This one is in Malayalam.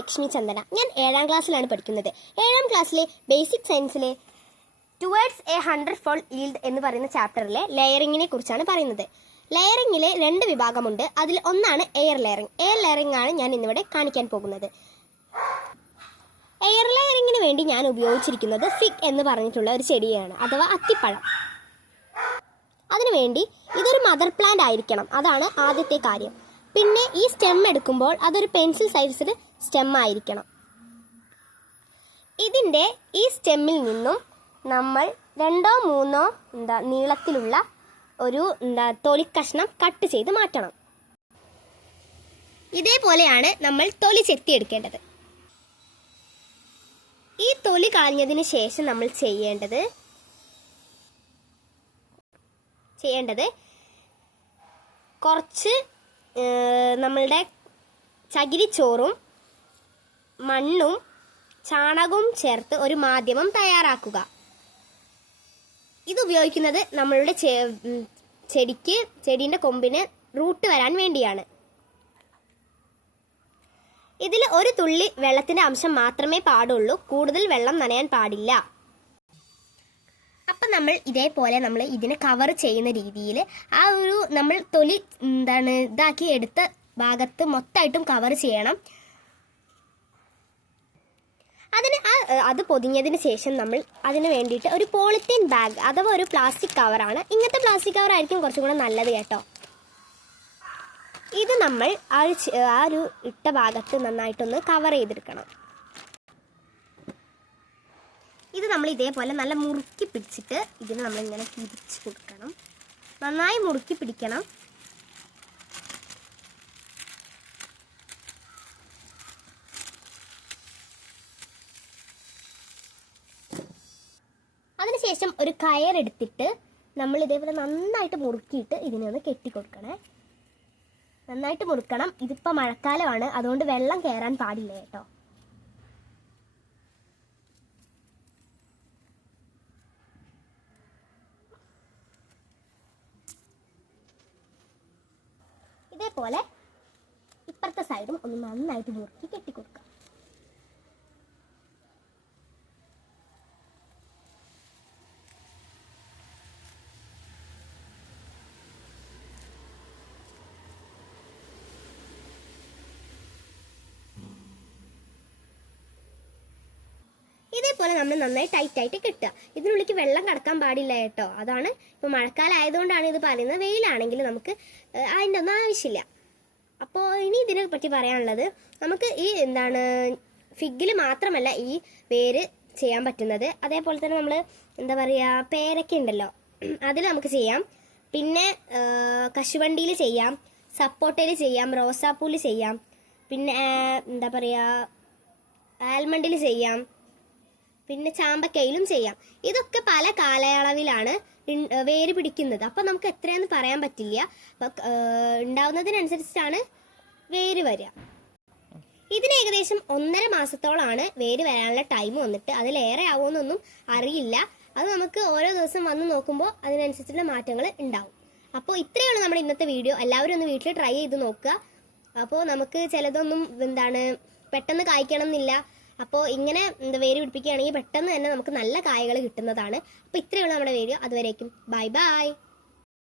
ലക്ഷ്മി ചന്ദന. ഞാൻ 7ാം ക്ലാസ്സിലാണ് പഠിക്കുന്നത്. 7ാം ക്ലാസ്സിലെ ബേസിക് സയൻസിലെ ടുവേർഡ്സ് എ 100-fold yield എന്ന് പറയുന്ന ചാപ്റ്ററിലെ ലെയറിങ്ങിനെ കുറിച്ചാണ് പറയുന്നത്. ലെയറിങ്ങിലെ 2 വിഭാഗമുണ്ട്. അതിൽ ഒന്നാണ് എയർ ലെയറിംഗ്. എയർ ലെയറിംഗ് ആണ് ഞാൻ ഇന്നിവിടെ കാണിക്കാൻ പോകുന്നത്. എയർ ലെയറിങ്ങിന് വേണ്ടി ഞാൻ ഉപയോഗിച്ചിരിക്കുന്നത് ഫിഗ് എന്ന് പറഞ്ഞിട്ടുള്ള ഒരു ചെടിയാണ്, അഥവാ അത്തിപ്പഴം. അതിനുവേണ്ടി ഇതൊരു മദർ പ്ലാന്റ് ആയിരിക്കണം, അതാണ് ആദ്യത്തെ കാര്യം. പിന്നെ ഈ സ്റ്റെം എടുക്കുമ്പോൾ അതൊരു പെൻസിൽ സൈസിൽ സ്റ്റെം ആയിരിക്കണം. ഇതിൻ്റെ ഈ സ്റ്റെമ്മിൽ നിന്നും നമ്മൾ 2-3 നീളത്തിലുള്ള ഒരു തൊലിക്കഷ്ണം കട്ട് ചെയ്ത് മാറ്റണം. ഇതേപോലെയാണ് നമ്മൾ തൊലി ചെത്തിയെടുക്കേണ്ടത്. ഈ തൊലി കളഞ്ഞതിന് ശേഷം നമ്മൾ ചെയ്യേണ്ടത് കുറച്ച് നമ്മളുടെ ചകിരിച്ചോറും മണ്ണും ചാണകവും ചേർത്ത് ഒരു മാധ്യമം തയ്യാറാക്കുക. ഇത് ഉപയോഗിക്കുന്നത് നമ്മളുടെ ചെടീൻ്റെ കൊമ്പിന് റൂട്ട് വരാൻ വേണ്ടിയാണ്. ഇതിൽ ഒരു തുള്ളി വെള്ളത്തിൻ്റെ അംശം മാത്രമേ പാടുള്ളൂ, കൂടുതൽ വെള്ളം നനയാൻ പാടില്ല. അപ്പം നമ്മൾ ഇതേപോലെ നമ്മൾ ഇതിനെ കവർ ചെയ്യുന്ന രീതിയിൽ ആ ഒരു നമ്മൾ തൊലി ഇതാക്കി എടുത്ത ഭാഗത്ത് മൊത്തമായിട്ടും കവർ ചെയ്യണം. അത് പൊതിഞ്ഞതിന് ശേഷം നമ്മൾ അതിന് വേണ്ടിയിട്ട് ഒരു പോളിത്തീൻ ബാഗ് അഥവാ ഒരു പ്ലാസ്റ്റിക് കവറാണ്. ഇങ്ങനത്തെ പ്ലാസ്റ്റിക് കവർ ആയിരിക്കും കുറച്ചും കൂടെ നല്ലത് കേട്ടോ. ഇത് നമ്മൾ ആ ഒരു ഇട്ട ഭാഗത്ത് നന്നായിട്ടൊന്ന് കവർ ചെയ്തെടുക്കണം. ഇത് നമ്മൾ ഇതേപോലെ നല്ല മുറുക്കി പിടിച്ചിട്ട് ഇതിന് നമ്മളിങ്ങനെ തിരിച്ച് കൊടുക്കണം. നന്നായി മുറുക്കി പിടിക്കണം. അതിനുശേഷം ഒരു കയറെടുത്തിട്ട് നമ്മൾ ഇതേപോലെ നന്നായിട്ട് മുറുക്കിയിട്ട് ഇതിനെ ഒന്ന് കെട്ടിക്കൊടുക്കണേ. നന്നായിട്ട് മുറുക്കണം. ഇതിപ്പോൾ മഴക്കാലമാണ്, അതുകൊണ്ട് വെള്ളം കയറാൻ പാടില്ല കേട്ടോ. ഇതേപോലെ ഇപ്പുറത്തെ സൈഡും ഒന്ന് നന്നായിട്ട് മുറുക്കി കെട്ടിക്കൊടുക്കാം. ഇതേപോലെ നമ്മൾ നന്നായി ടൈറ്റായിട്ട് കെട്ടുക. ഇതിനുള്ളിലേക്ക് വെള്ളം കടക്കാൻ പാടില്ല കേട്ടോ. അതാണ് ഇപ്പോൾ മഴക്കാലം ആയതുകൊണ്ടാണ് ഇത് പറയുന്നത്. വെയിലാണെങ്കിൽ നമുക്ക് അതിൻ്റെ ഒന്നും ആവശ്യമില്ല. അപ്പോൾ ഇനി ഇതിനെ പറ്റി പറയാനുള്ളത്, നമുക്ക് ഈ ഫിഗിൽ മാത്രമല്ല ഈ വേര് ചെയ്യാൻ പറ്റുന്നത്. അതേപോലെ തന്നെ നമ്മൾ പേരയ്ക്ക ഉണ്ടല്ലോ, അതിൽ നമുക്ക് ചെയ്യാം. പിന്നെ കശുവണ്ടിയിൽ ചെയ്യാം, സപ്പോട്ടയിൽ ചെയ്യാം, റോസാപ്പൂവിൽ ചെയ്യാം, പിന്നെ ആൽമണ്ടിൽ ചെയ്യാം, പിന്നെ ചാമ്പക്കയിലും ചെയ്യാം. ഇതൊക്കെ പല കാലയളവിലാണ് വേര് പിടിക്കുന്നത്. അപ്പോൾ നമുക്ക് എത്രയാണെന്ന് പറയാൻ പറ്റില്ല. ഉണ്ടാവുന്നതിനനുസരിച്ചാണ് വേര് വരിക. ഇതിന് ഏകദേശം 1.5 മാസത്തോളമാണ് വേര് വരാനുള്ള ടൈം വന്നിട്ട്. അതിലേറെ ആവുമെന്നൊന്നും അറിയില്ല. അത് നമുക്ക് ഓരോ ദിവസം വന്ന് നോക്കുമ്പോൾ അതിനനുസരിച്ചുള്ള മാറ്റങ്ങൾ ഉണ്ടാവും. അപ്പോൾ ഇത്രയേ ഉള്ളൂ നമ്മുടെ ഇന്നത്തെ വീഡിയോ. എല്ലാവരും ഒന്ന് വീട്ടിൽ ട്രൈ ചെയ്ത് നോക്കുക. അപ്പോൾ നമുക്ക് ചിലതൊന്നും പെട്ടെന്ന് കായ്ക്കണം എന്നില്ല. അപ്പോൾ ഇങ്ങനെ വേര് പിടിപ്പിക്കുകയാണെങ്കിൽ പെട്ടെന്ന് തന്നെ നമുക്ക് നല്ല കായകൾ കിട്ടുന്നതാണ്. അപ്പോൾ ഇത്രയേ ഉള്ളൂ നമ്മുടെ വീഡിയോ. അതുവരേക്കും ബൈ ബൈ.